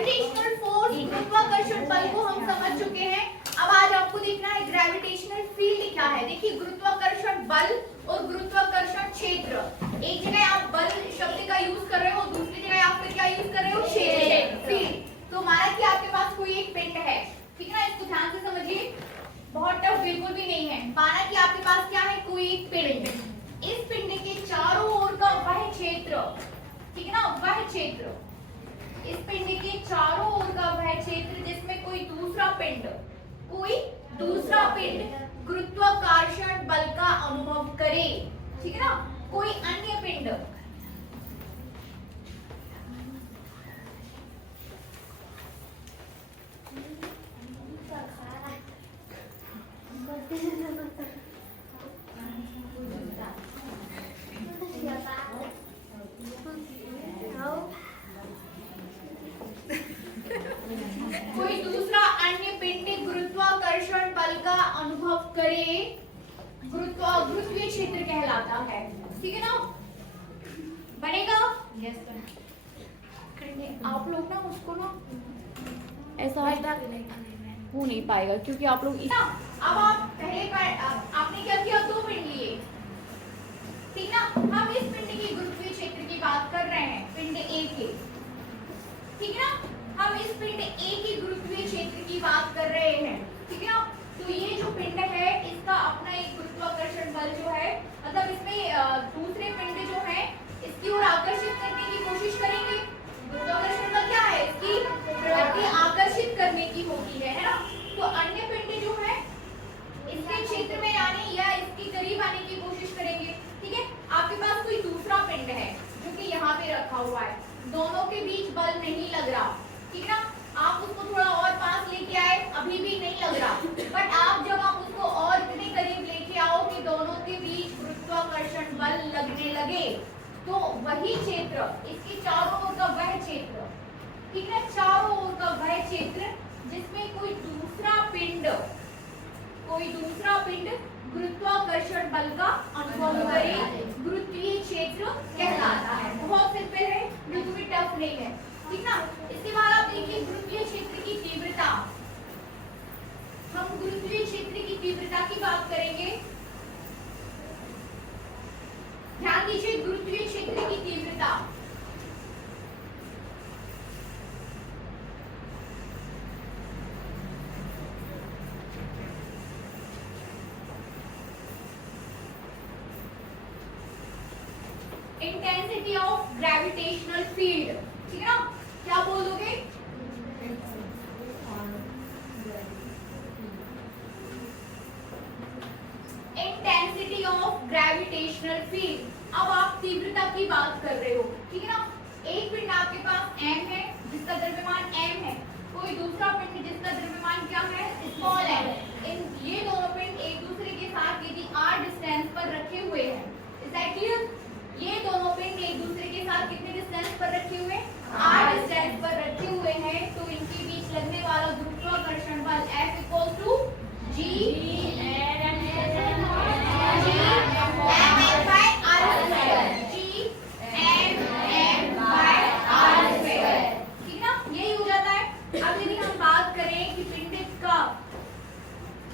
Gravitational force गुरुत्वाकर्षण बल को हम समझ चुके हैं। अब आज आपको देखना है ग्रेविटेशनल फील्ड क्या है। देखिए गुरुत्वाकर्षण बल और गुरुत्वाकर्षण क्षेत्र, एक जगह आप बल शब्द का यूज कर रहे हो, दूसरी जगह आप फिर क्या यूज कर रहे हो, क्षेत्र, फील्ड। तो माना कि आपके पास कोई एक पिंड है, ठीक है ना, इसको ध्यान से समझिए, बहुत टफ बिल्कुल भी नहीं है। माना कि आपके पास क्या है, कोई एक पिंड, इस पिंड के चारों ओर का वह क्षेत्र, ठीक है ना, वह क्षेत्र, इस पिंड के चारों ओर का वह क्षेत्र जिसमें कोई दूसरा पिंड गुरुत्वाकर्षण बल का अनुभव करे, ठीक है ना, कोई अन्य पिंड कोई दूसरा अन्य पिंड गुरुत्वाकर्षण बल का अनुभव करे, गुरुत्वीय क्षेत्र कहलाता है, ठीक है ना, बनेगा। यस आप लोग ना उसको ना ऐसा हो नहीं पाएगा क्योंकि आप लोग अब आप पहले आपने क्या किया, दो पिंड लिए, ठीक ना। हम इस पिंड की गुरुत्वीय क्षेत्र की बात कर रहे हैं, पिंड ए के, ठीक है ना, हम इस पिंड ए की गुरुत्वीय क्षेत्र की बात कर रहे हैं, ठीक है ना। तो ये जो पिंड है इसका अपना एक गुरुत्वाकर्षण बल जो है, मतलब इसमें दूसरे पिंड जो है इसकी ओर आकर्षित करने की कोशिश करेंगे। गुरुत्वाकर्षण बल क्या है, इसकी प्रवृत्ति आकर्षित करने की होती है ना। तो अन्य पिंड जो है इसके क्षेत्र में आने या इसके करीब आने की कोशिश करेंगे, ठीक है। आपके पास कोई दूसरा पिंड है जो कि यहाँ पे रखा हुआ है, दोनों के बीच बल नहीं लग रहा, ठीक है ना। आप उसको थोड़ा और पास लेके आए, अभी भी नहीं लग रहा, बट आप जब आप उसको और इतने करीब लेके आओ कि दोनों के बीच गुरुत्वाकर्षण बल लगने लगे, तो वही क्षेत्र, इसके चारों ओर का वह क्षेत्र, ठीक है, चारों ओर का वह क्षेत्र जिसमें कोई दूसरा पिंड गुरुत्वाकर्षण बल का अनुभव करे, गुरुत्वीय क्षेत्र कहलाता है। बहुत सिंपल है, बिल्कुल भी टफ नहीं है, ठीक ना। इसके बाद आप देखिए गुरुत्वीय क्षेत्र की तीव्रता, हम गुरुत्वीय क्षेत्र की तीव्रता की बात करेंगे। ध्यान दीजिए, गुरुत्वीय क्षेत्र की तीव्रता, इंटेंसिटी ऑफ ग्रेविटेशनल फील्ड, ठीक है ना, क्या बोल दोगे, इंटेंसिटी ऑफ ग्रेविटेशनल फील्ड। अब आप तीव्रता की बात कर रहे हो, ठीक है ना। एक पिंड आपके पास m है जिसका द्रव्यमान m है, कोई दूसरा पिंड जिसका द्रव्यमान क्या है, स्मॉल m। इन ये दोनों पिंड एक दूसरे के साथ यदि r डिस्टेंस पर रखे हुए हैं, इज दैट क्लियर। ये दोनों पिंड एक दूसरे के साथ कितने डिस्टेंस पर रखे हुए हैं, r डिस्टेंस पर रखे हुए हैं, तो इनके बीच लगने वाला गुरुत्वाकर्षण बल F = G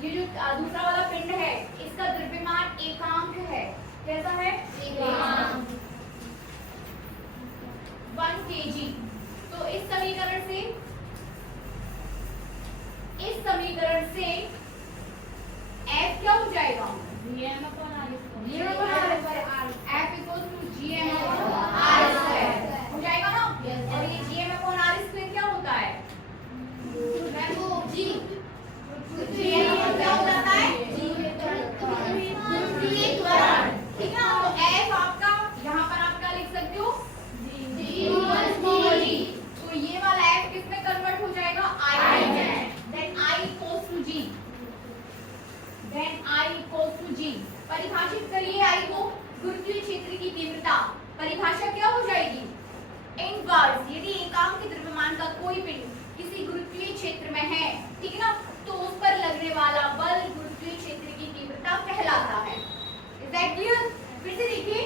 ये जो दूसरा वाला पिंड है इसका द्रव्यमान एकांक है, कैसा है, एकांक 1 kg। तो इस समीकरण से F क्या हो जाएगा, F = Gm/r² हो जाएगा ना। और ये Gm/r² क्या होता है, G क्या हो जाता है, गुरुत्वीय त्वरण, ठीक है ना। तो F आपका यहाँ पर आप क्या लिख सकते हो, G। तो ये वाला F किसमें कन्वर्ट हो जाएगा, I में, then I = G। परिभाषित करिए I को, गुरुत्वीय क्षेत्र की तीव्रता, परिभाषा क्या हो जाएगी, इनवर्स, यदि एकांक के द्रव्यमान का कोई पिंड किसी गुरुत्वीय क्षेत्र में है, ठीक है ना, तो उस पर लगने वाला बल गुरुत्वीय क्षेत्र की तीव्रता कहलाता है। Is that clear. फिर से देखिए,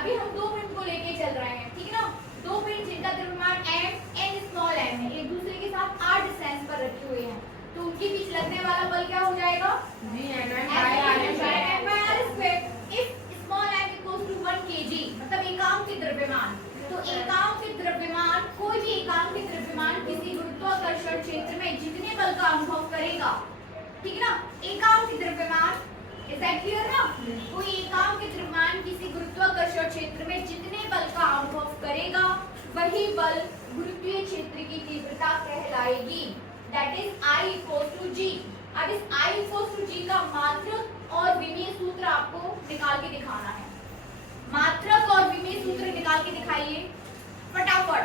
अभी हम दो पिंड को लेके चल रहे हैं, ठीक है ना, दो पिंड जिनका द्रव्यमान m n गुरुत्वाकर्षण क्षेत्र में जितने बल का अनुभव करेगा, ठीक है ना, एकांक द्रव्यमान, इज दैट क्लियर ना, कोई एकांक द्रव्यमान किसी गुरुत्वाकर्षण क्षेत्र में जितने बल का अनुभव करेगा वही बल गुरुत्वीय क्षेत्र की तीव्रता कहलाएगी, दैट इज I = G। अब इस I = G का मात्रक और विमीय सूत्र आपको निकाल के दिखाना है। मात्रक और विमीय सूत्र निकाल के दिखाइए फटाफट।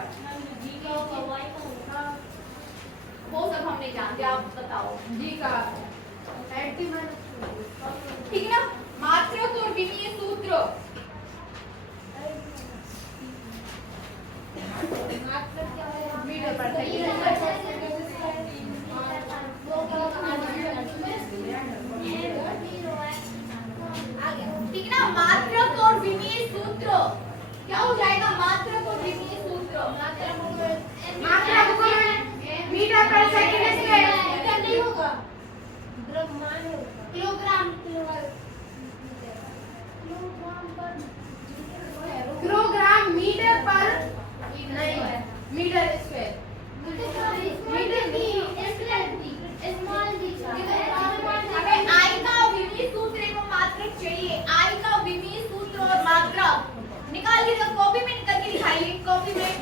वो सब हमने जान दिया, आप बताओ जी का, ठीक है ना। मात्रक और विमीय सूत्र, मीटर पर ठीक ना। मात्रक और विमीय सूत्र क्या हो जाएगा? मात्रक और विमीय सूत्र, मात्रक को मीटर पर सेकंड स्क्वायर नहीं होगा, किलोग्राम किलोग्राम मीटर पर नहीं, मीटर स्क्वायर, मीटर की स्मॉल दी। हमें I का विमीय सूत्र एवं मात्रक चाहिए। I का विमीय सूत्र और मात्रक निकाल के तो कॉपी में करके दिखाइए, कॉपी में।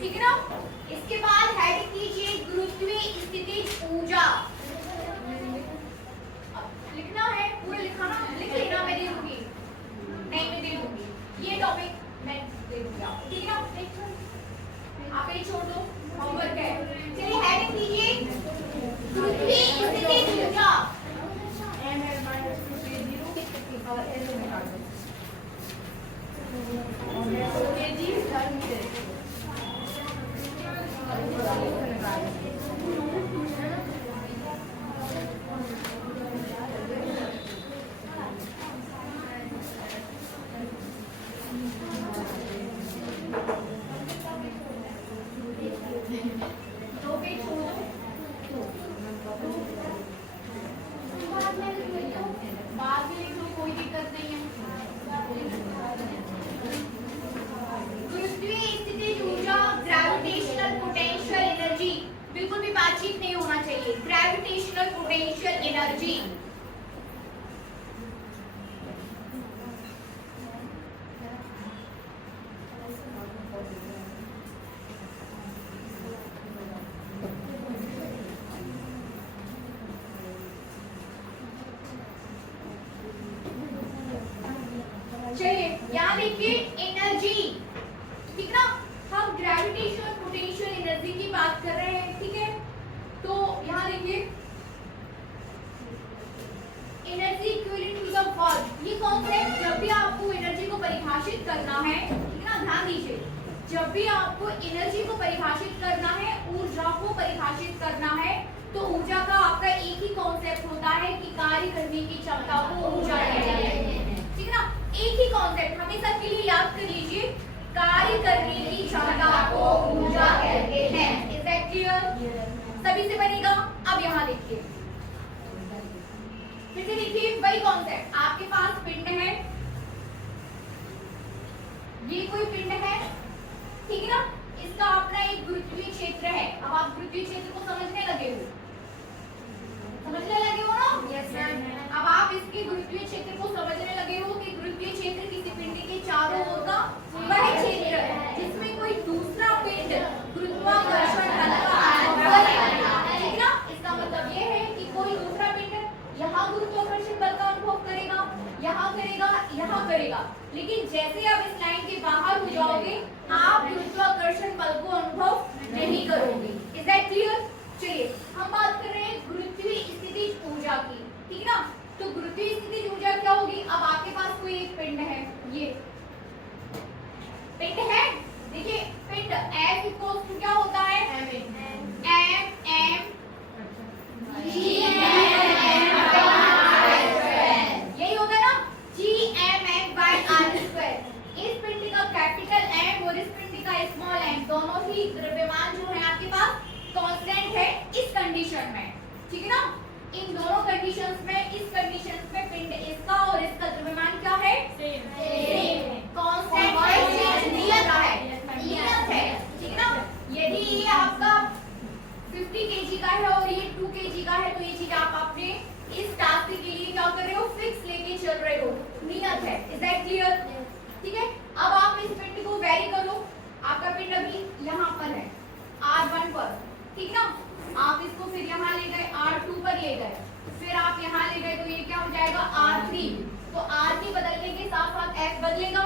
ठीक है ना। इसके बाद हेड कीजिए गुरुत्वीय स्थितिज ऊर्जा। लिखना है, पूरा लिखाना, लिख लेना, मैं दे दूंगी, नहीं मैं दे दूंगी, ये टॉपिक मैं दे दूंगी आपको, ठीक है ना। आप ये छोड़ दो, होमवर्क है। चलिए हेड कीजिए गुरुत्वीय स्थितिज ऊर्जा। ग्रेविटेशनल पोटेंशियल एनर्जी, चलिए यहाँ देखिए एनर्जी, ठीक ना। हम ग्रेविटेशनल पोटेंशियल एनर्जी की बात कर रहे हैं, ठीक है। तो यहाँ देखिए energy equivalent to the work, ये कॉन्सेप्ट जब भी आपको एनर्जी को परिभाषित करना है, ठीक है ना, ध्यान दीजिए, जब भी आपको एनर्जी को परिभाषित करना है, ऊर्जा को परिभाषित करना है, तो ऊर्जा का आपका एक ही कॉन्सेप्ट होता है कि कार्य करने की क्षमता को ऊर्जा कहते हैं, ठीक है ना। एक ही कॉन्सेप्ट हमेशा के लिए याद कर लीजिए, कार्य करने की क्षमता को ऊर्जा कहते हैं। Is that clear? सभी से बनेगा। अब यहाँ देखिए, फिर से देखिए वही कॉन्सेप्ट, आपके पास पिंड है, ये कोई पिंड है, ठीक है ना, इसका अपना एक गुरुत्वीय क्षेत्र है। अब आप गुरुत्वीय क्षेत्र को समझने लगे हो, समझने लगे हो ना? Yes ma'am. अब आप इसके गुरुत्वीय क्षेत्र को समझने लगे हो कि गुरुत्वीय क्षेत्र किसी पिंड के चारों ओर का वह क्षेत्र है जिसमें कोई दूसरा पिंड गुरुत्वाकर्षण बल का अनुभव करेगा, ठीक ना। इसका मतलब ये है कि कोई दूसरा पिंड यहाँ गुरुत्वाकर्षण बल का अनुभव करेगा, यहाँ करेगा, यहाँ करेगा, लेकिन जैसे आप इस लाइन के बाहर हो जाओगे आप गुरुत्वाकर्षण बल को अनुभव नहीं करोगे। Is that clear? चलिए हम बात कर रहे हैं गुरुत्वीय स्थितिज ऊर्जा की, ठीक ना। तो गुरुत्वीय स्थितिज ऊर्जा क्या होगी? अब आपके पास कोई एक पिंड है, ये पिंड है, देखिए पिंड F इक्वल्स टू क्या होता है? m सभी द्रव्यमान जो है आपके पास कांस्टेंट है इस कंडीशन में, ठीक है ना। इन दोनों कंडीशंस में, इस कंडीशंस में पिंड इसका और इसका द्रव्यमान क्या है, सेम कांस्टेंट है, नियत है, ठीक है ना। यदि ये आपका 50 केजी का है और ये 2 केजी का है, तो ये चीज आप अपने इस टास्क के लिए क्या कर रहे हो, फिक्स लेके चल रहे हो, नियत है। Is that clear? ठीक है। अब आप इस पिंड को वेरी करो, आपका पिंड अभी यहाँ पर है R1 पर, ठीक ना। आप इसको फिर यहाँ ले गए R2 पर ले गए, फिर आप यहाँ ले गए, तो ये क्या हो जाएगा R3। तो R के बदलने के साथ साथ F बदलेगा ना,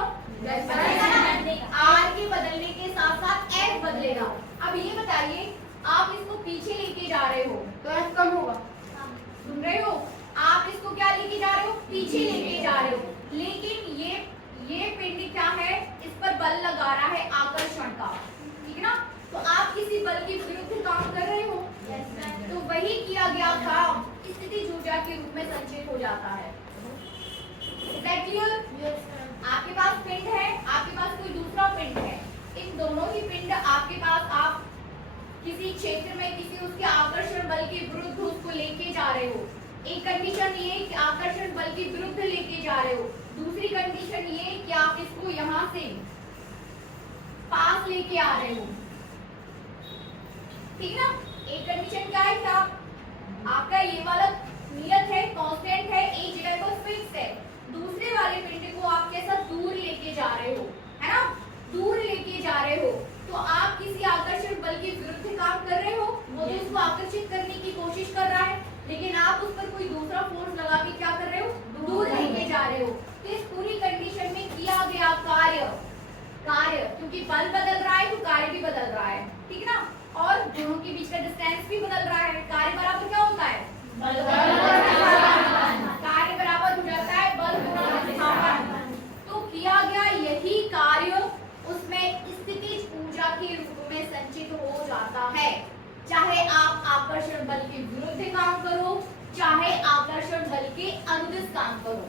R के बदलने के साथ साथ F बदलेगा। अब ये बताइए, आप इसको पीछे लेके जा रहे हो तो F कम होगा, सुन रहे हो। आप इसको क्या लेके जा रहे हो, पीछे लेके जा रहे हो, लेकिन ये पिंड क्या है, इस पर बल लगा रहा है आकर्षण का, ठीक है ना। तो आप किसी बल के विरुद्ध काम कर रहे हो, तो वही किया गया काम स्थितिज ऊर्जा के रूप में संचित हो जाता है। Is that clear? आपके पास पिंड है, आपके पास कोई दूसरा पिंड है, इन दोनों ही पिंड आपके पास, आप किसी क्षेत्र में किसी उसके आकर्षण बल के विरुद्ध उसको लेके जा रहे हो। एक कंडीशन ये कि आकर्षण बल के विरुद्ध लेके जा रहे हो, दूसरी कंडीशन ये कि आप इसको यहाँ से पास लेके आ रहे हो, ठीक ना। एक कंडीशन क्या है कि आपका ये वाला नियत है, कांस्टेंट है, एक जगह पर फिक्स है। दूसरे वाले पिंड को आप कैसा दूर लेके जा रहे हो, है ना, दूर लेके जा रहे हो, तो आप किसी आकर्षण बल के विरुद्ध काम कर रहे हो, वो जो उसको आकर्षित करने की कोशिश कर रहा है, लेकिन आप उस पर कोई दूसरा फोर्स लगा के क्या कर रहे हो, दूर लेके जा रहे हो। तो इस पूरी कंडीशन में किया गया कार्य, क्योंकि बल बदल रहा है तो कार्य भी बदल रहा है, ठीक है ना। और दोनों के बीच का डिस्टेंस भी बदल रहा है। कार्य बराबर क्या होता है, बल कार्य बराबर हो जाता है बल गुणा विस्थापन। तो किया गया यही कार्य उसमें स्थितिज ऊर्जा के रूप में संचित हो जाता है, चाहे आप आकर्षण बल के विरुद्ध काम करो, चाहे आकर्षण बल के अनुदिश काम करो,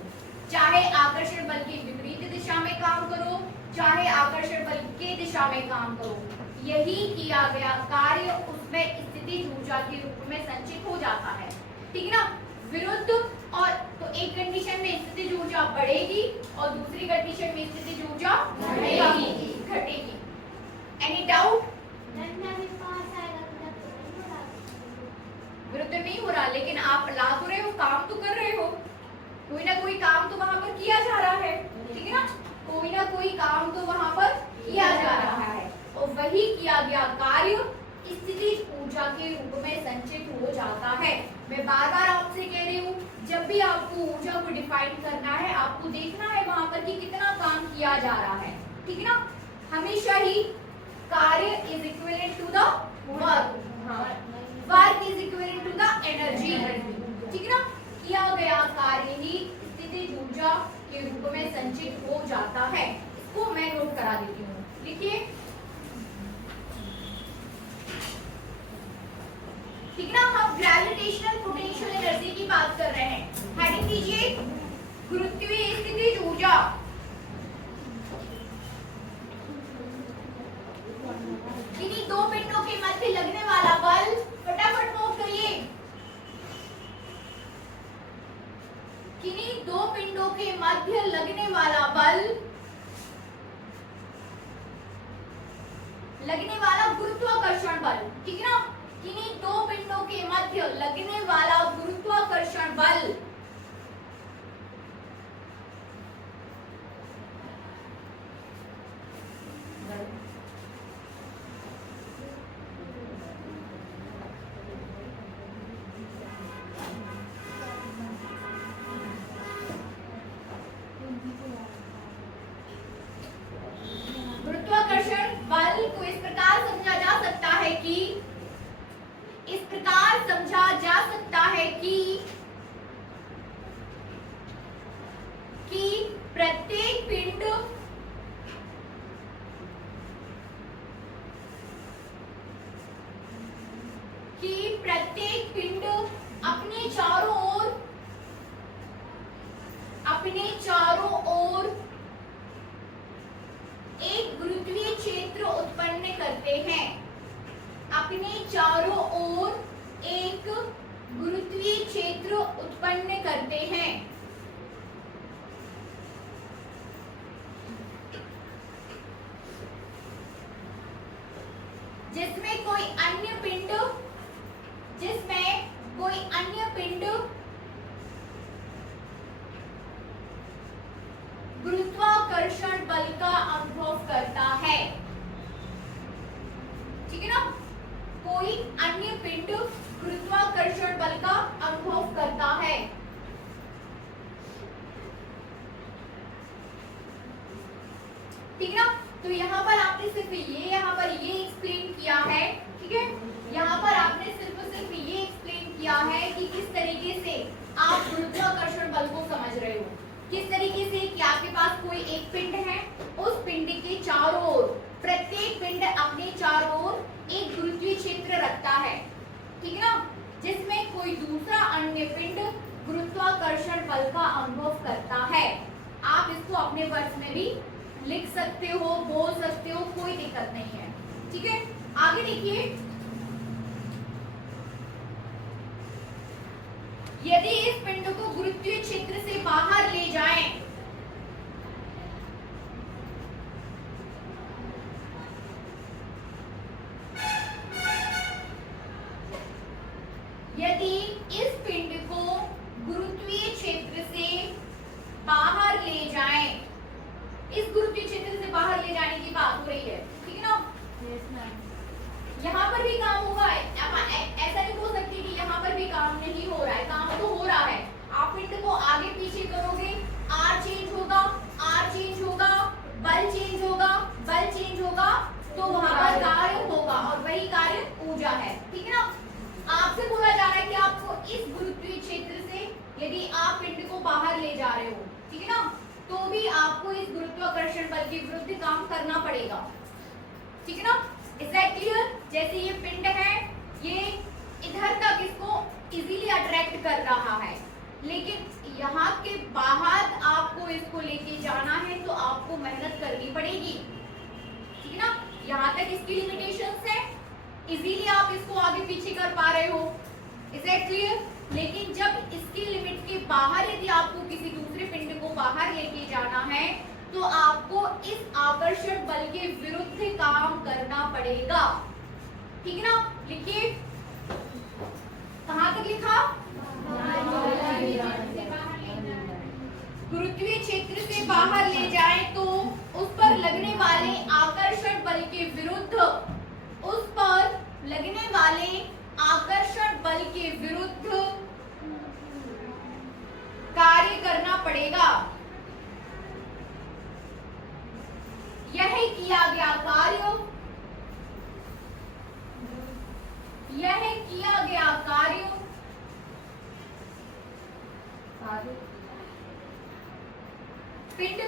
चाहे आकर्षण बल के विपरीत दिशा में काम करो, चाहे आकर्षण बल के दिशा में काम करो, यही किया गया कार्य उसमें स्थितिज ऊर्जा के रूप में संचित हो जाता है, ठीक ना। विरुद्ध और तो एक कंडीशन में स्थितिज ऊर्जा बढ़ेगी और दूसरी कंडीशन में स्थितिज ऊर्जा घटेगी। Any doubt? विरुद्ध नहीं हो रहा, लेकिन आप ला तो रहे हो, काम तो कर रहे हो, कोई ना कोई काम तो वहां पर किया जा रहा है, ठीक है ना, कोई ना कोई काम तो वहां पर किया जा रहा है, और वही किया गया कार्य स्थितिज ऊर्जा के रूप में संचित हो जाता है। मैं बार बार आपसे कह रही हूँ, जब भी आपको ऊर्जा को डिफाइन करना है, आपको देखना है वहां पर कि कितना काम किया जा रहा है, ठीक है ना। हमेशा ही कार्य is equivalent to the work, work is equivalent to the energy, ठीक है ना। किया गया कार्य ही स्थितिज ऊर्जा के रूप में संचित हो जाता है। इसको मैं नोट करा देती हूँ, लिखिए, ठीक ना। हम ग्रेविटेशनल पोटेंशियल एनर्जी की बात कर रहे हैं। हेडिंग दीजिए, गुरुत्वीय स्थितिज ऊर्जा। इन्हीं दो पिंडों के मध्य लगने वाला बल, फटाफट नोट करिए, किन्हीं दो पिंडों के मध्य लगने वाला बल, लगने वाला गुरुत्वाकर्षण बल, ठीक है ना। किन्हीं दो पिंडों के मध्य लगने वाला गुरुत्वाकर्षण बल गुरुत्वाकर्षण बल को इस प्रकार समझा जा सकता है कि, इस प्रकार समझा जा सकता है कि प्रत्येक पिंड अपने चारों ओर एक गुरुत्वीय क्षेत्र उत्पन्न करते हैं। चारों ओर एक गुरुत्वीय क्षेत्र उत्पन्न करते हैं। जिसमें कोई अन्य पिंड गुरुत्वाकर्षण बल का अनुभव करता है। ठीक है ना, कोई अन्य पिंड गुरुत्वाकर्षण बल का अनुभव करता है। ठीक है ना, तो यहाँ पर आपने सिर्फ ये एक्सप्लेन किया है। ठीक है, यहाँ पर आपने सिर्फ ये एक्सप्लेन किया है कि किस तरीके से आप गुरुत्वाकर्षण बल को समझ रहे हो। किस तरीके से कि आपके पास कोई एक पिंड है, उस पिंड के चारों ओर, प्रत्येक पिंड अपने चारों ओर एक गुरुत्वीय क्षेत्र रखता है। ठीक है ना, जिसमें कोई दूसरा अन्य पिंड गुरुत्वाकर्षण बल का अनुभव करता है। आप इसको अपने वर्ड्स में भी लिख सकते हो, बोल सकते हो, कोई दिक्कत नहीं है। ठीक है, आगे देखिए, यदि इस पिंड को गुरुत्वीय क्षेत्र से बाहर ले जाएं, यदि इस पिंड को गुरुत्वीय क्षेत्र से बाहर ले जाएं, इस गुरुत्वीय क्षेत्र से बाहर ले जाने की बात हो रही है। ठीक है ना, यहाँ पर भी काम होगा। ऐसा नहीं हो सकती कि यहाँ पर भी काम नहीं हो रहा है, काम तो हो रहा है। आप पिंड को आगे पीछे करोगे, आर चेंज होगा, बल चेंज होगा, तो वहां पर कार्य होगा, और वही कार्य ऊर्जा है। ठीक है ना, आपसे बोला जा रहा है कि आपको इस गुरुत्वीय क्षेत्र से यदि आप पिंड को बाहर ले जा रहे हो, ठीक है ना, तो भी आपको इस गुरुत्वाकर्षण बल के विरुद्ध काम करना पड़ेगा। ठीक है ना, इज दैट क्लियर? जैसे ये पिंड है, ये इधर तक इसको इजीली अट्रैक्ट कर रहा है, लेकिन यहाँ के बाहर आपको इसको लेके जाना है तो आपको मेहनत करनी पड़ेगी। ठीक है ना, यहाँ तक इसकी लिमिटेशंस है, इजीली आप इसको आगे पीछे कर पा रहे हो। Is that clear? लेकिन जब इसकी लिमिट के बाहर यदि आपको किसी दूसरे पिंड को बाहर लेके जाना है, तो आपको इस आकर्षण बल के विरुद्ध काम करना पड़ेगा। ठीक है ना, लिखिए, कहां तक लिखा? गुरुत्वीय क्षेत्र से बाहर ले जाए तो उस पर लगने वाले आकर्षण बल के विरुद्ध, उस पर लगने वाले आकर्षण बल के विरुद्ध कार्य करना पड़ेगा। यह किया गया कार्य पिंड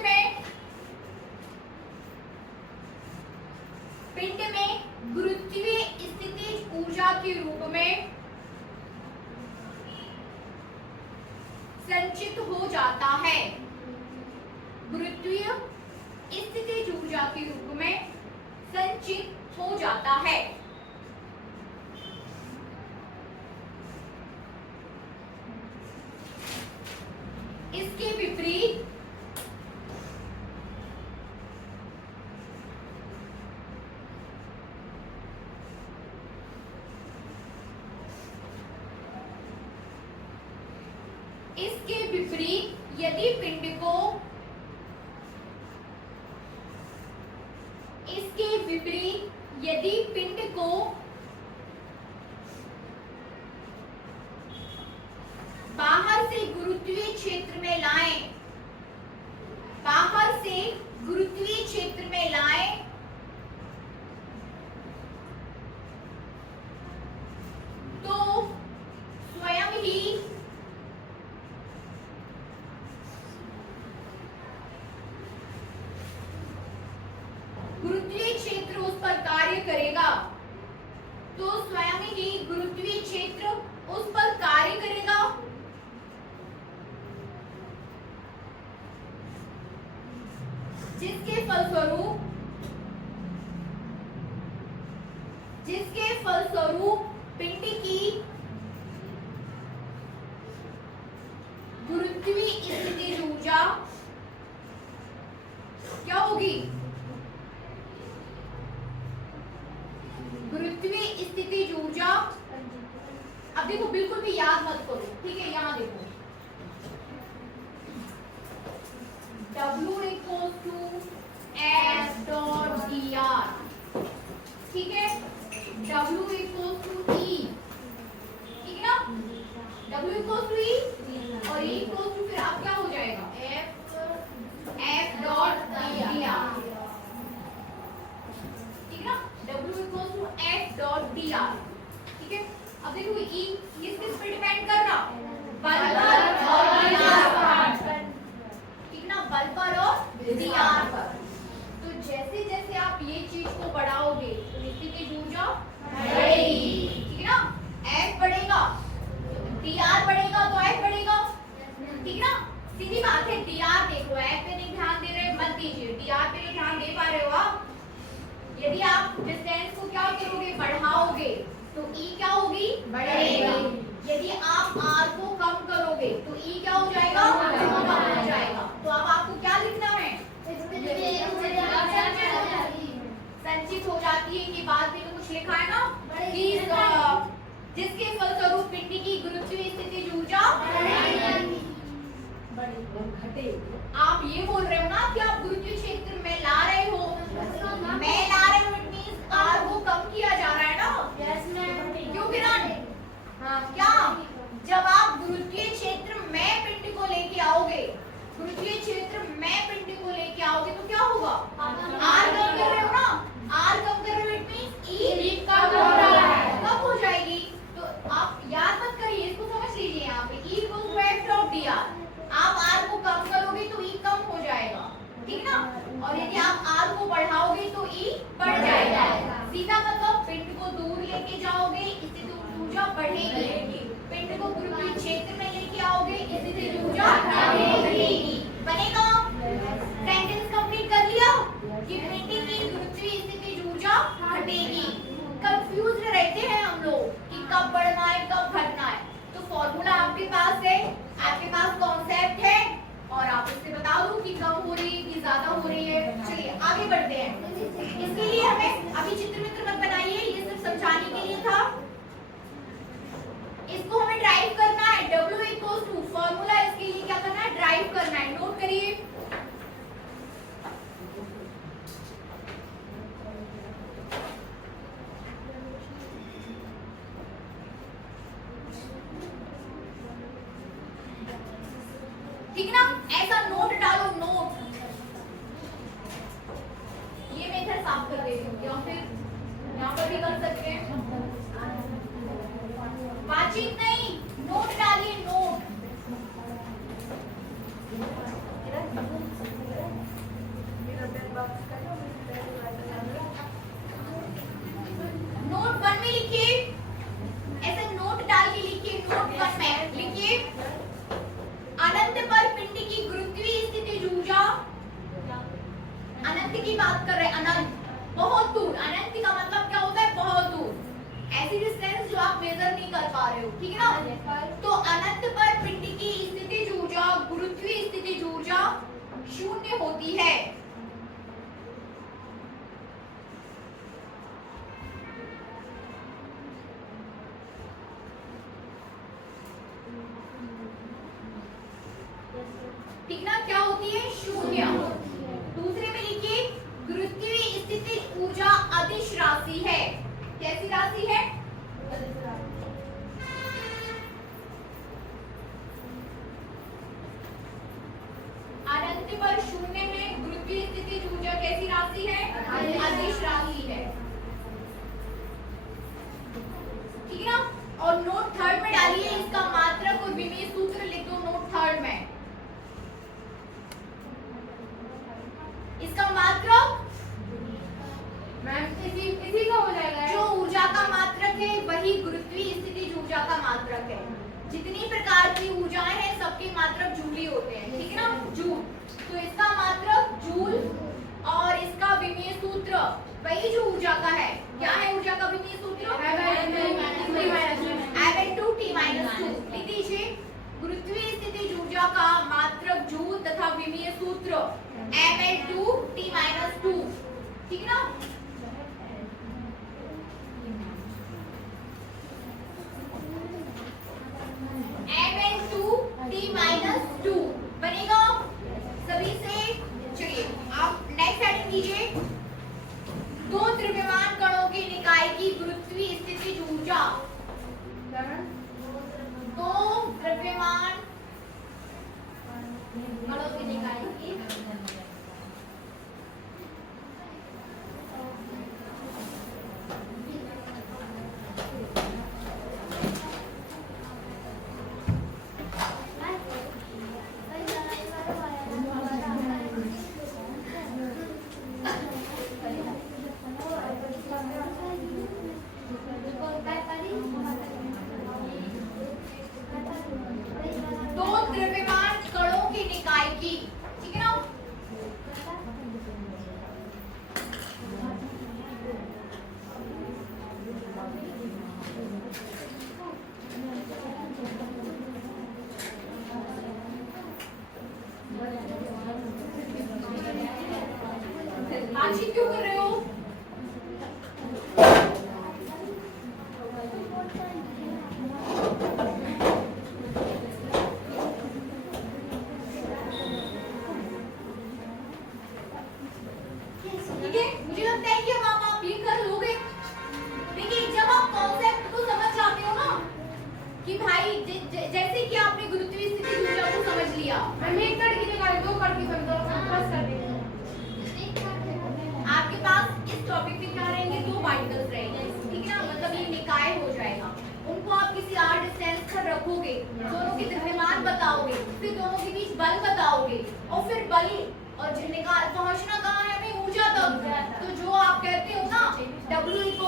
में गुरुत्वीय स्थितिज ऊर्जा के रूप में संचित हो जाता है। गुरुत्वीय स्थितिज ऊर्जा के रूप में संचित हो जाता है। इसके विपरीत यदि पिंड को बाहर से गुरुत्वीय क्षेत्र में लाएं, तो स्वयं ही गुरुत्वीय क्षेत्र उस पर कार्य करेगा। तो स्वयं ही गुरुत्वीय क्षेत्र उस पर कार्य करेगा, जिसके जिसके फलस्वरूप पिंड की गुरुत्वीय स्थितिज ऊर्जा क्या होगी? गुरुत्वीय स्थितिज ऊर्जा। अब देखो बिल्कुल भी याद मत करो, ठीक है? यहां देखो W equals to F dot dr, ठीक है? W equals to E, ठीक है ना? W equals to E और E equals to फिर अब क्या हो जाएगा? F dot dr, ठीक है ना? W equals to F dot dr, ठीक है? अब देखो E किस पे डिपेंड कर रहा? बल पर और dr पर, ठीक ना? बल पर और dr पर। तो जैसे जैसे आप ये चीज को बढ़ाओगे तो स्थितिज ऊर्जा बढ़ेगी, ठीक है ना? F बढ़ेगा dr बढ़ेगा तो F बढ़ेगा, ठीक है ना? सीधी बात है। dr देखो, F पे नहीं ध्यान दे रहे मत दीजिए, dr पे नहीं ध्यान दे पा रहे हो आप। यदि आप डिस्टेंस को क्या करोगे? बढ़ाओगे तो E क्या होगी? बढ़ेगी। यदि आप R को कम करोगे तो E क्या हो जाएगा? कम हो जाएगा। तो अब आपको क्या लिखना है? संचित हो जाती है कि बाद में तो कुछ लिखा है ना कि जिसके फलस्वरूप पिंड की गुरुत्वीय स्थितिज ऊर्जा आप ये बोल रहे हो ना कि आप गुरुत्वीय क्षेत्र में ला रहे हो, मैं ला रही हूँ, इट मींस R को कम किया जा रहा है ना? क्यों किरण? हाँ, क्या? जब आप गुरुत्वीय क्षेत्र में पिंड को लेके आओगे, गुरुत्वीय क्षेत्र में पिंड को लेके आओगे तो क्या होगा? R कम कर रहे हो ना? R कम कर रहे हो, इट मींस E कम हो रहा है, कम हो जाएगी। तो आप याद मत करिए, इसको समझ लीजिए। यहाँ पे E equals to F dot dr, आप R को कम करोगे तो E कम हो जाएगा, ठीक ना? और यदि आप R को बढ़ाओगे तो E बढ़ जाएगा। सीधा मतलब पिंड को दूर लेके जाओगे स्थितिज ऊर्जा बढ़ेगी, पिंड को गुरुत्वीय क्षेत्र में लेके आओगे स्थितिज ऊर्जा बढ़ेगी। बनेगा? सेंटेंस कंप्लीट कर लिया कि पिंड की गुरुत्वीय स्थितिज ऊर्जा घटेगी। कंफ्यूज रहते हैं हम लोग कि कब बढ़ना है कब घटना है। तो फॉर्मूला आपके पास है, आपके पास कॉन्सेप्ट है और आप इससे बता दो कि कम हो रही है कि ज्यादा हो रही है। चलिए आगे बढ़ते हैं। इसके लिए हमें अभी चित्र मित्र मत बनाइए, ये सिर्फ समझाने के लिए था। इसको हमें ड्राइव करना है। W equals to फॉर्मूला, इसके लिए क्या करना है? ड्राइव करना है। नोट करिए। ठीक ना? ऐसा नोट डालो, नोट। ये मैं इधर साफ कर देती हूँ या फिर यहाँ पर भी कर सकते हैं। बातचीत नहीं, नोट डालिए, नोट। नोट 1 में लिखिए, ऐसे नोट डाल के लिखिए। नोट 1 में लिखिए अनंत पर पिंड की गुरुत्वीय स्थितिज ऊर्जा। अनंत की बात कर रहे हैं, अनंत बहुत दूर। अनंत का मतलब क्या होता है? बहुत दूर, ऐसी डिस्टेंस जो आप मेजर नहीं कर पा रहे हो, ठीक है ना? तो अनंत पर पिंड की स्थितिज ऊर्जा, गुरुत्वीय स्थितिज ऊर्जा 0 होती है। ठीक ना? क्या होती है? 0। दूसरे में लिखिए गुरुत्वीय स्थितिज ऊर्जा अदिश राशि है। कैसी राशि है? अनंत पर 0 में गुरुत्वीय स्थितिज ऊर्जा कैसी राशि है? अदिश राशि है, ठीक है ना? और नोट 3 में डालिए इसका मात्रक और विमीय सूत्र लिख दो। नोट 3 में इसका मात्रक इसी का हो जाएगा। जो ऊर्जा का मात्रक है वही गुरुत्वीय स्थितिज ऊर्जा का मात्रक है। जितनी प्रकार की ऊर्जाएं हैं सबके मात्रक जूल ही होते हैं, ठीक है ना? जूल। तो इसका मात्रक जूल और इसका विमीय सूत्र वही जो ऊर्जा का है, क्या है ऊर्जा का विमीय सूत्र? F/2T-2। लिख दीजिए गुरुत्वीय स्थितिज ऊर्जा का मात्रक जूल तथा विमीय सूत्र F/2T-2। ठीक ना? F/2T-2 बनेगा सभी से। चलिए आप नेक्स्ट हेडिंग लीजिए, दो द्रव्यमान कणों के निकाय की गुरुत्वीय स्थितिज ऊर्जा। दो द्रव्यमान कणों के निकाय की बातचीत क्यों कर रहे हो? ठीक है, मुझे लगता है कि अब आप ये कर लोगे। देखिए जब आप कॉन्सेप्ट को समझ जाते हो ना कि भाई जैसे कि आपने गुरुत्वीय स्थिति ऊर्जा को समझ लिया, मैं एक कण की जगह दो कण की समझो प्लस कर देंगे। आपके पास इस टॉपिक पे क्या रहेंगे? दो पार्टिकल्स रहेंगे, ठीक है ना? मतलब ये निकाय हो जाएगा। उनको आप किसी r डिस्टेंस पर रखोगे, दोनों के द्रव्यमान बताओगे, फिर दोनों के बीच बल बताओगे, और फिर बल और निकाल पहुंचना कहाँ है हमें? ऊर्जा तक। तो जो आप कहते हो ना W =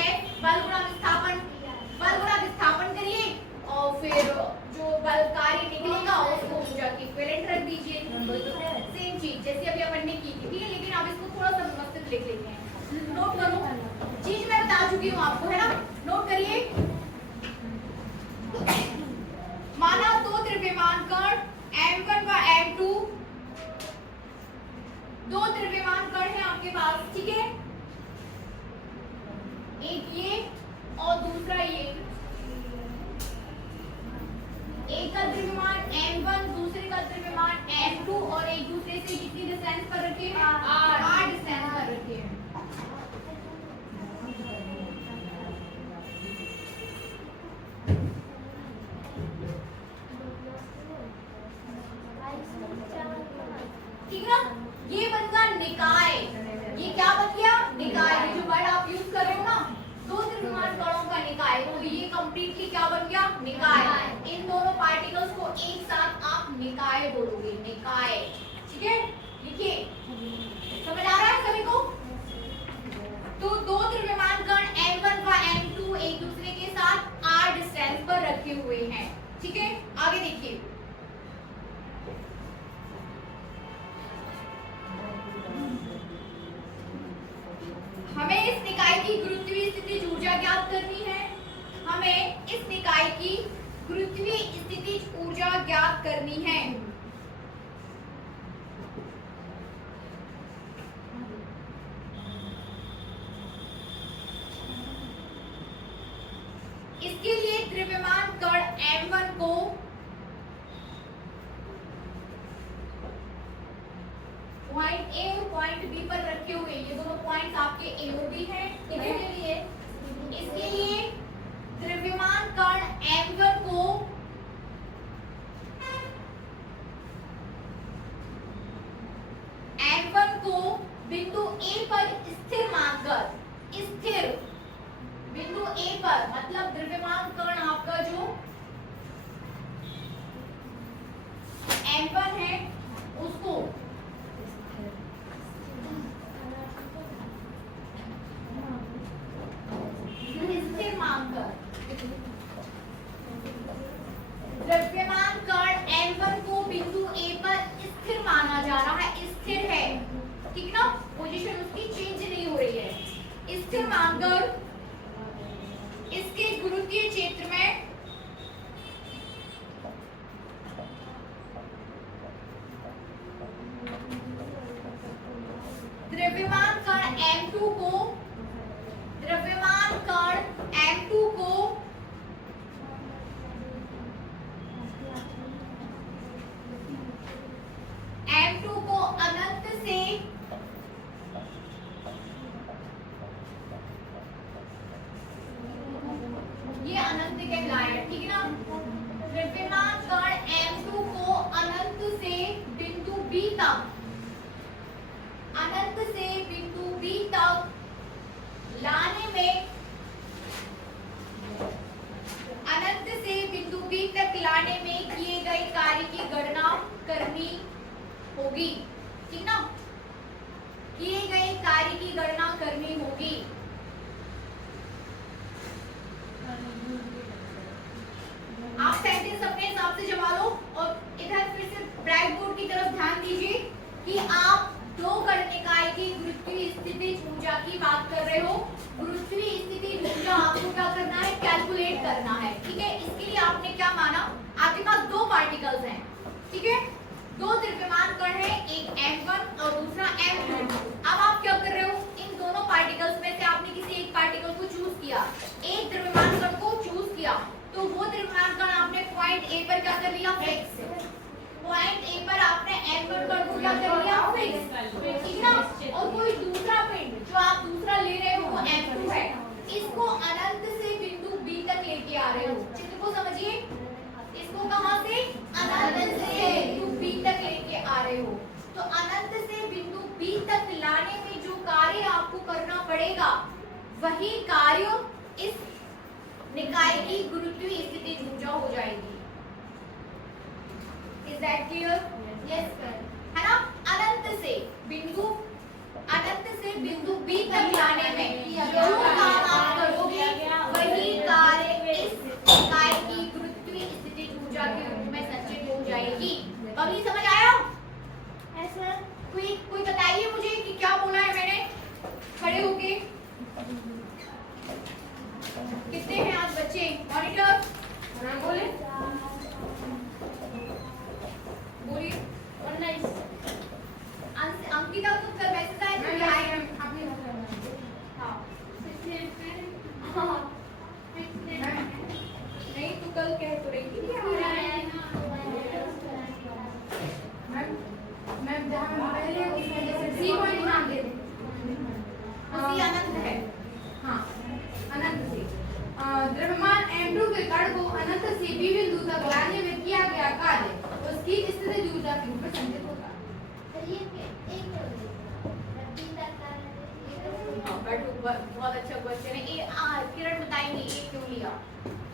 F बल गुणा विस्थापन, बल गुणा विस्थापन करिए और फिर जो बल कार्य निकलेगा उसको ऊर्जा की इक्विवेलेंट रख दीजिए। सेम चीज जैसे अभी अपन ने की थी, ठीक है? लेकिन आप इसको थोड़ा सा व्यवस्थित लिख लेते हैं। नोट करो, चीज मैं बता चुकी हूँ आपको, है ना? नोट करिए। माना दो द्रव्यमान कण M1 व M2, दो द्रव्यमान कण है आपके पास, ठीक है? एक ये और दूसरा ये। एक का द्रव्यमान M1, दूसरे का द्रव्यमान M2 और एक दूसरे से कितनी डिस्टेंस पर रखे हैं? r डिस्टेंस पर रखे हैं। ठीक ना? ये बन गया निकाय। ये क्या बन गया? निकाय। ये जो वर्ड आप यूज कर रहे हो ना, दो द्रव्यमान कणों का निकाय, तो ये कंप्लीटली क्या बन गया? निकाय। इन दोनों पार्टिकल्स को एक साथ आप निकाय बोलोगे, निकाय। ठीक है, लिखिए। समझ आ रहा है सभी को? तो दो द्रव्यमान कण M1 व M2 एक दूसरे के साथ r डिस्टेंस पर रखे हुए हैं, ठीक है? आगे देखिए, हमें इस निकाय की गुरुत्वीय स्थितिज ऊर्जा ज्ञात करनी है। हमें इस निकाय की गुरुत्वीय स्थितिज ऊर्जा ज्ञात करनी है। इसके लिए द्रव्यमान कण M1 को पॉइंट ए और पॉइंट बी पर रखे हुए, ये दोनों पॉइंट्स आपके ए और बी हैं। इसके लिए द्रव्यमान कण M1 को बिंदु ए पर स्थिर मानकर, स्थिर बिंदु ए पर, मतलब द्रव्यमान कण आपका जो M1 है उसको स्थिर मानकर, द्रव्यमान कण M1 को बिंदु ए पर स्थिर माना जा रहा है, स्थिर है, ठीक ना? पोजीशन उसकी चेंज नहीं हो रही है। स्थिरांक इसके गुरुत्वीय क्षेत्र में द्रव्यमान कण m2 को अनंत से ये अनंत कहलाए, ठीक है ना। द्रव्यमान कण m2 को अनंत से बिंदु B तक लाने में किए गए कार्य की गणना करनी होगी, ठीक ना। किए गए कार्य की गणना करनी होगी। आप सेंटेंस अपने हिसाब से जमा लो और इधर फिर से ब्लैक बोर्ड की तरफ ध्यान दीजिए कि आप दो कण निकाय की गुरुत्वीय स्थितिज ऊर्जा की बात कर रहे हो। गुरुत्वीय स्थितिज ऊर्जा आपको क्या करना है, कैलकुलेट करना है, ठीक है। इसके लिए आपने क्या माना, आपके पास दो पार्टिकल्स हैं, ठीक है, दो द्रव्यमान कण है, एक m1 और दूसरा m2। अब आप क्या कर रहे हो, इन दोनों पार्टिकल्स में से आपने किसी एक पार्टिकल को चूज किया, एक द्रव्यमान कण को चूज किया, तो वो द्रव्यमान कण आपने पॉइंट A पर क्या कर लिया, फिक्स। पॉइंट A पर आपने m1 कण को क्या कर लिया, फिक्स, ठीक ना। और कोई दूसरा पिंड जो आप दूसरा ले रहे हो वो m2 है, इसको अनंत से बिंदु B तक लेके आ रहे हो। चित्र को समझिए, इसको कहां से, अनंत से बिंदु B तक लेके आ रहे हो। तो अनंत से बिंदु B तक लाने में जो कार्य आपको करना पड़ेगा वही कार्य इस निकाय की गुरुत्वीय स्थितिज ऊर्जा हो जाएगी। Is that clear? Yes sir, है ना। अनंत से बिंदु B तक लाने में जो काम आप करोगे वही कार्य इस निकाय की गुरुत्वीय स्थितिज ऊर्जा के रूप में संचित हो जाएगी। अभी समझ आया? ऐसा कोई बताइए मुझे कि क्या बोला है मैंने, खड़े होके। कितने हैं आज बच्चे, मॉनिटर बोले, बोलिए। 19 अंकिता कुछ कर मैसेज आया तो क्या है, आपने हां नहीं तो कल कह तो रही थी मैम जहां पहले उसमें जैसे सी पॉइंट नाम दे दें, सी अनंत है, हां अनंत से द्रव्यमान m2 के कण को अनंत से B बिंदु तक लाने में किया गया कार्य उसकी स्थितिज ऊर्जा के रूप में संचित होता है। बहुत अच्छा क्वेश्चन है ये, किरण बताएंगे ये क्यों लिया।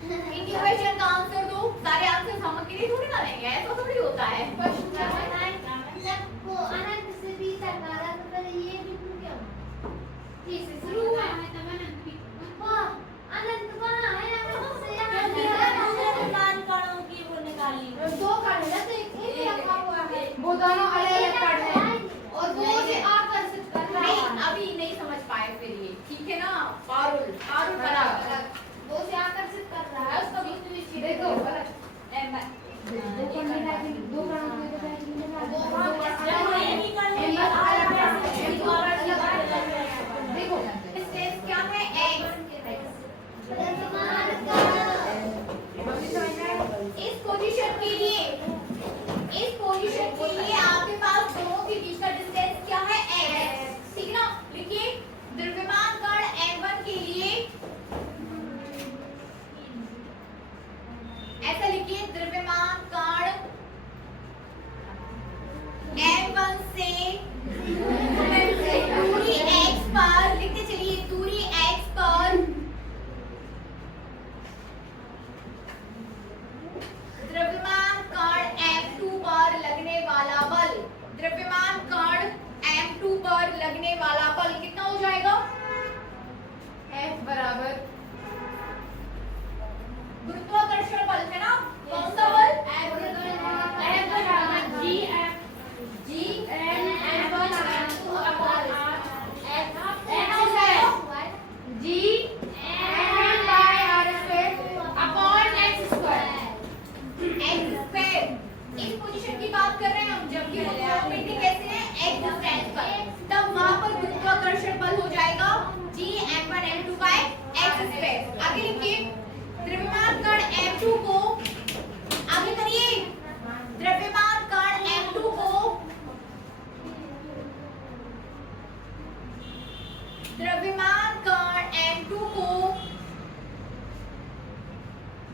इन क्वेश्चन का आंसर दो, सारे आंसर हम अकेले थोड़ी ना लेंगे, ऐसा थोड़ी होता है। क्वेश्चन क्या बताएं, को अनंत से B तक लाना तो पहले ये बिंदु क्या हुआ, ये से शुरू हुआ है, तब अनंत भी वाह अनंत वहां है ना, से यहां द्रव्यमान कणों की वो निकाली, दो कण है ना, एक रखा हुआ है, वो दोनों अलग-अलग कण हैं और वो से आकर्षित कर रहा है। अभी नहीं समझ पाए फिर ये, ठीक है ना। पारुल बराबर वो से आकर्षित कर रहा है, उसका बिंदु इसी देखो गलत दो कण मिला, दो कण देखो स्टेज क्या है, x। इस पोजीशन के लिए आपके पास दोनों के बीच का डिस्टेंस क्या है, x, ठीक ना। लिखिए द्रव्यमान कण m1 के लिए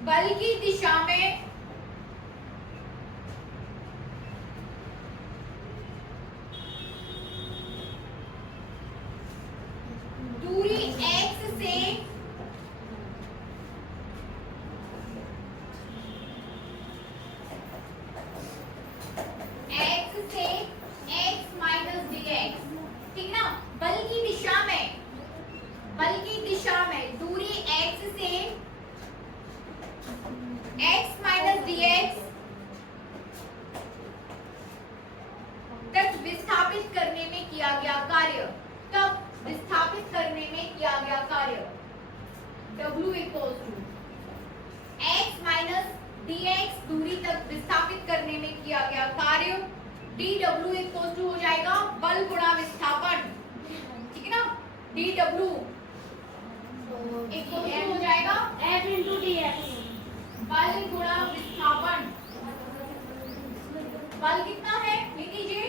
बल की दिशा में दूरी x से x माइनस dx, ठीक ना। बल की दिशा में दूरी x से x माइनस dx तक विस्थापित करने में किया गया कार्य, तब विस्थापित करने में किया गया कार्य W equals to x minus dx दूरी तक विस्थापित करने में किया गया कार्य dW इक्वल्स टू हो जाएगा बल गुणा विस्थापन, ठीक है ना। dW इक्वल्स टू हो जाएगा F इंटू dx, बल गुणा विस्थापन। बल कितना है लिख लीजिए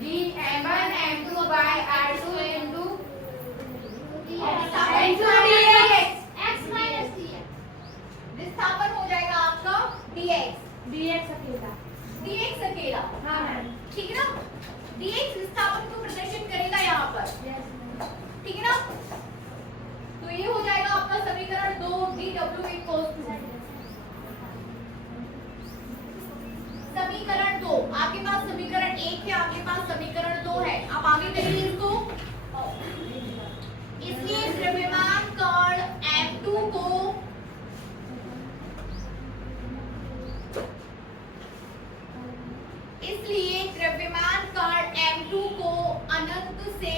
G m1 m2 by r2 into x minus dx। विस्थापन हो जाएगा आपका dx अकेला, हाँ ठीक है ना। dx विस्थापन को प्रदर्शित करेगा यहाँ पर, ठीक है ना। तो ये हो जाएगा आपका समीकरण 2 dW इक्वल्स टू समीकरण 2। आपके पास समीकरण 1 है, आपके पास समीकरण 2 है। आप आगे करिए इसको। इसलिए द्रव्यमान कण m2 को अनंत से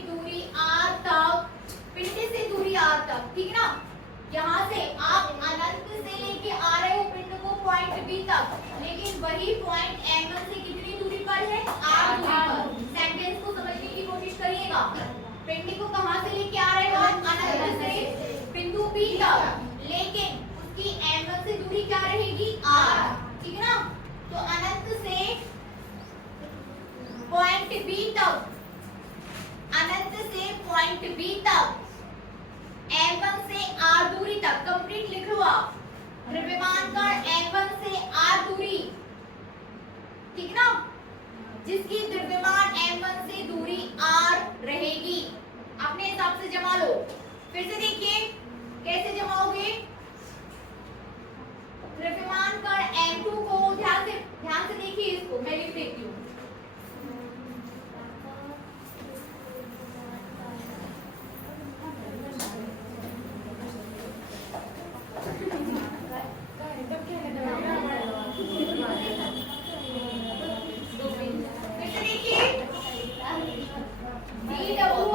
दूरी r तक, पिंड से दूरी r तक, ठीक ना। यहाँ से आप अनंत से लेके आ रहे हो पिंड को पॉइंट B तक, लेकिन वही पॉइंट M1 से कितनी दूरी पर है, r दूरी पर। सेंटेंस को समझने की कोशिश करिएगा। पिंड को कहाँ से लेके आ रहे हो, अनंत से बिंदु B तक, लेकिन उसकी M1 से दूरी क्या रहेगी, r, ठीक है ना। तो अनंत से पॉइंट B तक, M1 से r दूरी तक कंप्लीट लिख लो आप। द्रव्यमान कण M1 से r दूरी, ठीक ना, जिसकी द्रव्यमान M1 से दूरी r रहेगी। अपने हिसाब से जमा लो। फिर से देखिए कैसे जमाओगे। द्रव्यमान कण M2 को ध्यान से देखिए, इसको मैं लिख देती हूँ।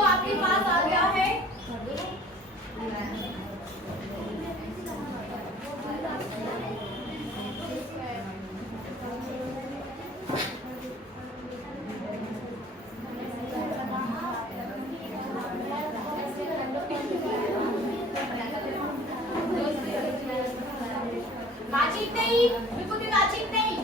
आपके पास आ गया है, बातचीत नहीं, बिल्कुल भी बातचीत नहीं।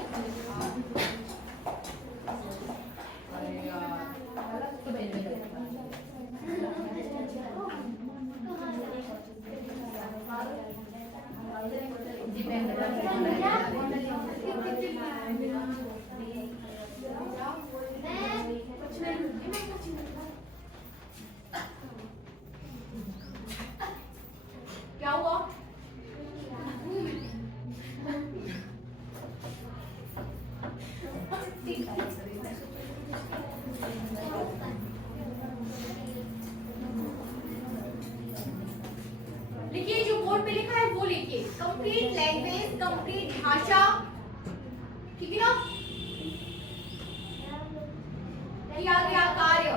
क्या हुआ? लिखिए, जो बोर्ड पे लिखा है वो लिखिए। कंप्लीट लैंग्वेज, कंप्लीट भाषा, ठीक है ना। किया गया कार्य,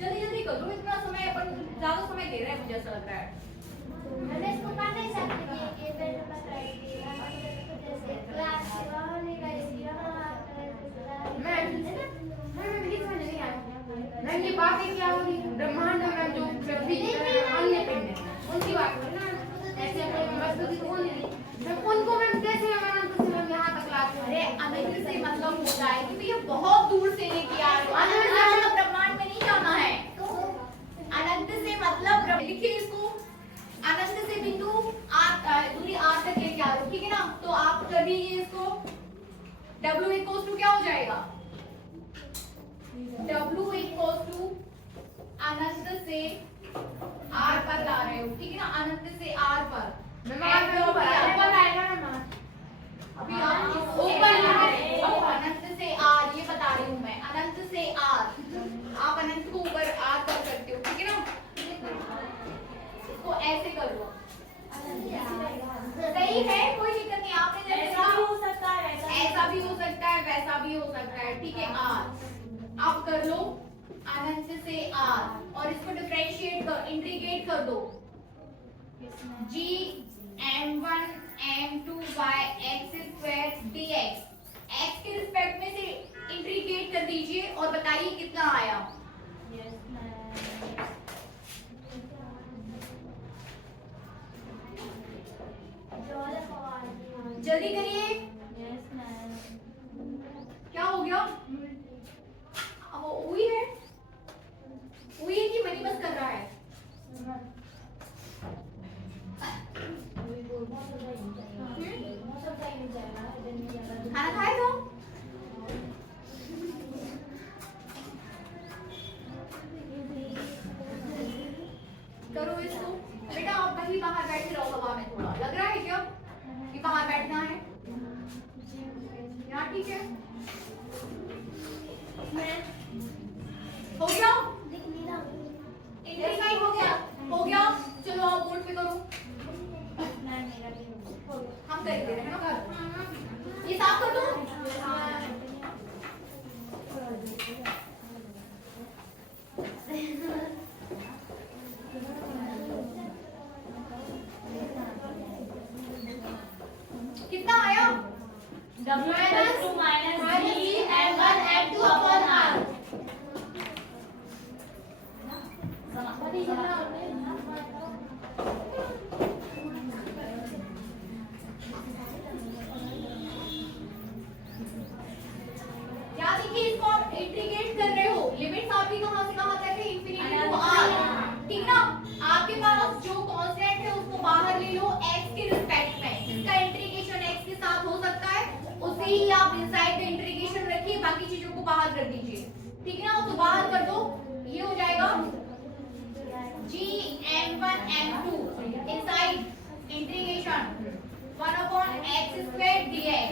जल्दी जल्दी कर लो, इतना समय अपन ज्यादा समय ले रहे हैं, मुझे ऐसा लग रहा है। मैंने इसको पढ़ नहीं सकती कि मैंने बताई थी जैसे क्लास सेवा होने का मैं लिखने नहीं आया। मैं बातें क्या हो रही है? ब्रह्मांड में जो पृथ्वी अन्य पिंड है उनकी बात करो ना। ऐसे वस्तु की कौन है? उनको मैम कैसे अनंत से मैम यहाँ तक लाते हैं? अरे अनंत से मतलब होता है कि भैया बहुत दूर से लेके आ रहे हो। अनंत से मतलब ब्रह्मांड में नहीं जाना है। अनंत से मतलब लिखिए इसको, अनंत से बिंदु दूरी आर तक लेके आ रहे हो, ठीक है ना। तो आप कर दीजिए इसको, W इक्वल्स टू क्या हो जाएगा? W इक्वल्स टू अनंत से R पर ला रहे हो, ठीक है ना। अनंत से R पर मैम ऊपर आएगा ना। अभी आप ऊपर अनंत से R, ये बता रही हूँ मैं, अनंत से R। आप अनंत को ऊपर R कर सकते हो, ठीक है ना। इसको ऐसे कर लो, सही है, कोई दिक्कत नहीं। आपने जैसे ऐसा भी हो सकता है, ऐसा भी हो सकता है, वैसा भी हो सकता है, ठीक है। R आप कर लो अनंत से R, और इसको डिफरेंशिएट कर, इंटीग्रेट कर दो। G m1 m2 by x square dx, x के रिस्पेक्ट में से इंटीग्रेट कर दीजिए और बताइए कितना आया। जल्दी करिए, क्या हो गया? अब वो हुई है कि मनी बस कर रहा है? खाना खाए तो करो इसको। बेटा आप वहीं बाहर बैठे रहो, हवा में थोड़ा लग रहा है क्या कि बाहर बैठना है? यहाँ ठीक है, हो गया, इंटीग्रेट हो गया, हो गया। चलो आप बोर्ड पे करो, हम कर दे रहे हैं ना। ये साफ कर दो। कितना आया? W equals to minus G m1 m2 upon R। क्या देखिए, इसको आप इंटीग्रेट कर रहे हो, लिमिट्स आपकी कहां से कहां तक है? इंफिनिटी टू R, ठीक ना। आपके पास जो कांस्टेंट है उसको बाहर ले लो x के रिस्पेक्ट में, इसका इंटीग्रेशन x के साथ हो सकता है, उसे ही आप इनसाइड द इंटीग्रेशन रखिए, बाकी चीजों को बाहर कर दीजिए, ठीक है ना। तो बाहर कर दो, ये हो जाएगा G m1 m2 inside integration 1/x square dx,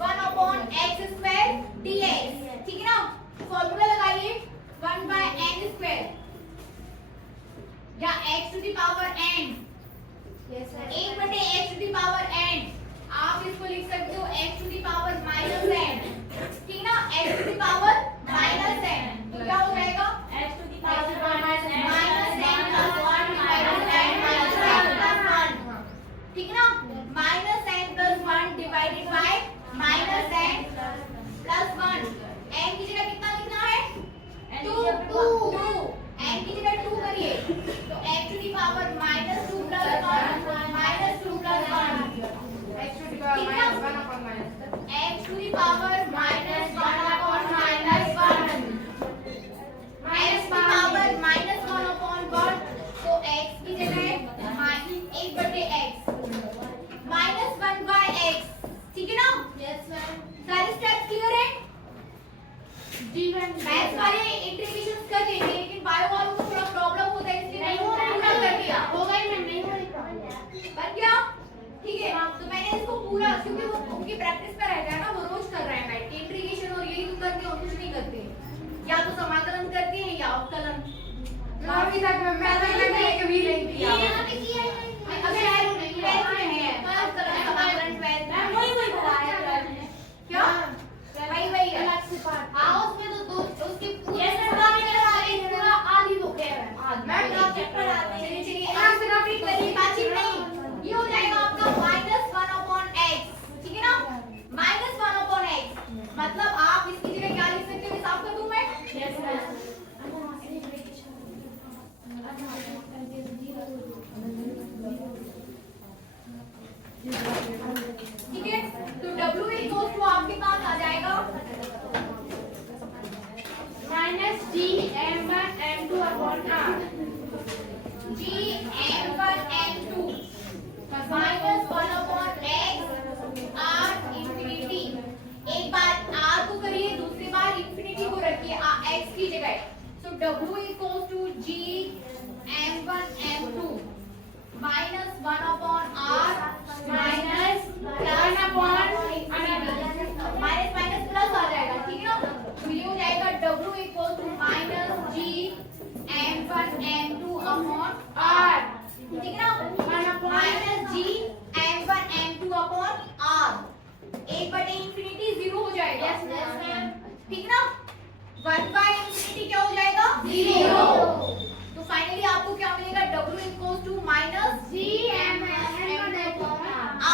1/x square dx, ठीक है ना। फॉर्मूला लगाइए 1/n square या x to the power n, 1/x to the power n। आप इसको लिख सकते हो x to the power minus n, ठीक ना, x to the power minus n। तो क्या हो जाएगा? X to the power minus n minus n plus 1 minus n minus n plus 1, ठीक ना। minus n plus 1 divided by minus n plus 1। n की जगह कितना लिखना है? 2 n की जगह 2 करिए, तो x to the power minus 2 plus 1 minus 2 plus 1, x to the power minus 1 upon minus x to the power minus 1 upon minus 1, x to the power minus 1 upon 1, तो x की जगह 1/x minus 1/x, ठीक है ना। सारे steps clear है? Maths वाले integration कर देंगे, लेकिन बायो वालों को थोड़ा प्रॉब्लम होता है, इसलिए नहीं पूरा कर दिया। हो गई मैम, नहीं हो रही प्रॉब्लम। बन गया, ठीक है। तो मैंने इसको पूरा, क्योंकि वो उनकी प्रैक्टिस पे रहता है ना, वो रोज कर रहे हैं बैठ के इंटीग्रेशन, और यही तो करते हैं और कुछ नहीं करते, या तो समाकलन करते हैं या अवकलन। अभी तक मैं तो कभी नहीं किया। अगर ट्वेल्थ में है अवकलन समाकलन ट्वेल्थ में, वही भरा है क्या वही अलग से पार्ट। हाँ उसमें तो दो उसकी ये सर बात करा रही है, पूरा आधी हो गया है। मैं टॉपिक पढ़ाते हैं। चलिए आप सिर्फ अपनी करिए, बातचीत नहीं। ये हो जाएगा आपका -1/x, ठीक है ना। -1/x मतलब आप इसकी जगह क्या लिख सकते हो? हिसाब कर दूं मैं? Yes, ma'am. W equals to G M1 M2 minus 1 upon R minus plus upon minus minus plus आ जाएगा, ठीक है ना। तो ये हो जाएगा W equals to minus G M1 M2 upon R, ठीक है ना। Minus G M1 M2 upon R, 1/इंफिनिटी 0 हो जाएगा, ठीक है ना। 1/इंफिनिटी क्या हो जाएगा, 0। तो फाइनली आपको क्या मिलेगा, W equals to minus G M1 upon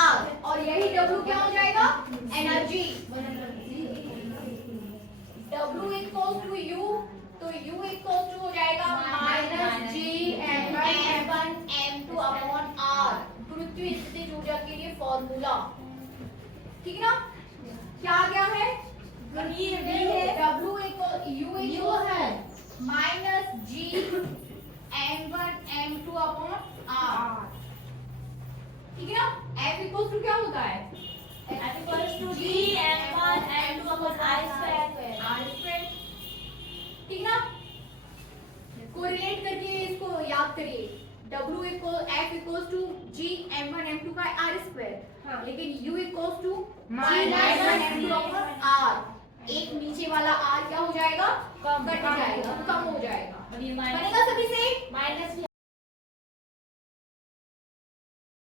R, और यही W क्या हो जाएगा, energy. W equals to U, तो U equals to हो जाएगा minus G M1 M2 upon R, पृथ्वी स्थितिज ऊर्जा के लिए फॉर्मूला, ठीक है ना। क्या आ गया है, ये V है, W equals U है minus G M1 M2 upon R, ठीक है ना। F equals to क्या होता है, F equals to G M1 M2 upon R square, ठीक है ना। कोरिलेट करके इसको याद करिए, W equals F equals to G M1 M2 का R square, लेकिन U equals to G M1 M2 upon R, एक नीचे वाला R क्या हो जाएगा, कट जाएगा, कम हो जाएगा,